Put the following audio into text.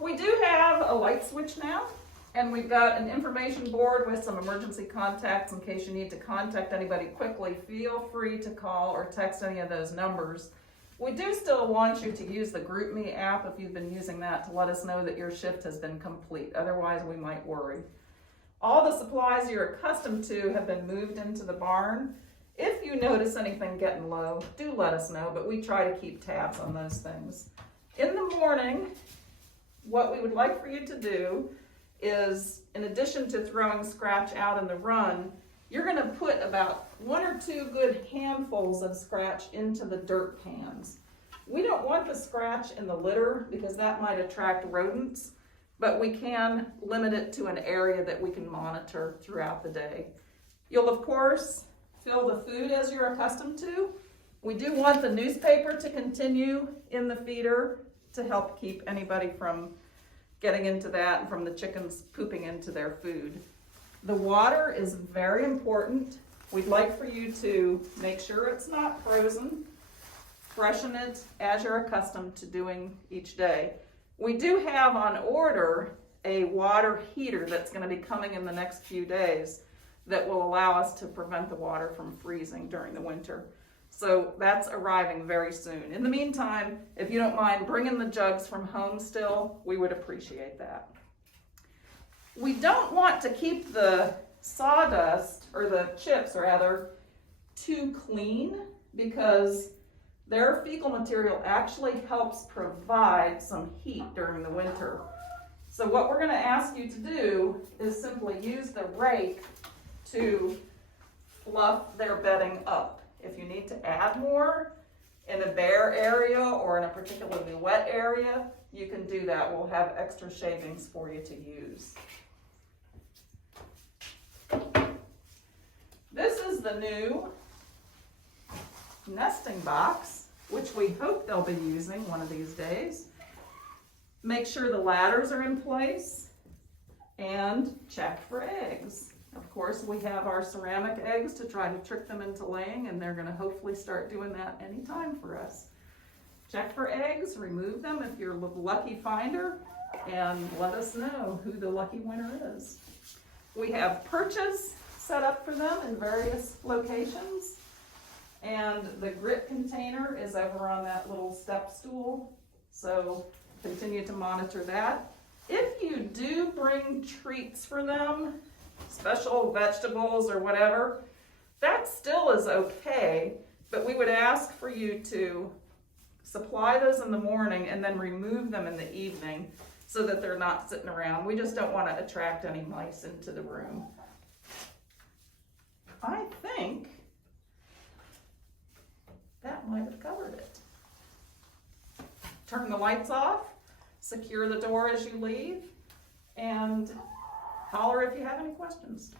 We do have a light switch now, and we've got an information board with some emergency contacts in case you need to contact anybody quickly. Feel free to call or text any of those numbers. We do still want you to use the GroupMe app if you've been using that to let us know that your shift has been complete. Otherwise, we might worry. All the supplies you're accustomed to have been moved into the barn. If you notice anything getting low, do let us know, but we try to keep tabs on those things. In the morning, what we would like for you to do is, in addition to throwing scratch out in the run, you're gonna put about 1 or 2 good handfuls of scratch into the dirt pans. We don't want the scratch in the litter because that might attract rodents, but we can limit it to an area that we can monitor throughout the day. You'll of course fill the food as you're accustomed to. We do want the newspaper to continue in the feeder to help keep anybody from getting into that and from the chickens pooping into their food. The water is very important. We'd like for you to make sure it's not frozen. Freshen it as you're accustomed to doing each day. We do have on order a water heater that's going to be coming in the next few days that will allow us to prevent the water from freezing during the winter. So that's arriving very soon. In the meantime, if you don't mind bringing the jugs from home still, we would appreciate that. We don't want to keep the sawdust, or the chips rather, too clean because their fecal material actually helps provide some heat during the winter. So what we're going to ask you to do is simply use the rake to fluff their bedding up. If you need to add more in a bare area or in a particularly wet area, you can do that. We'll have extra shavings for you to use. This is the new nesting box, which we hope they'll be using one of these days. Make sure the ladders are in place and check for eggs. Of course, we have our ceramic eggs to try to trick them into laying, and they're going to hopefully start doing that anytime for us. Check for eggs, remove them if you're the lucky finder, and let us know who the lucky winner is. We have perches set up for them in various locations, and the grit container is over on that little step stool, so continue to monitor that. If you do bring treats for them, special vegetables or whatever, that still is okay, but we would ask for you to supply those in the morning and then remove them in the evening so that they're not sitting around. We just don't want to attract any mice into the room. I think that might have covered it. Turn the lights off, secure the door as you leave, and holler if you have any questions.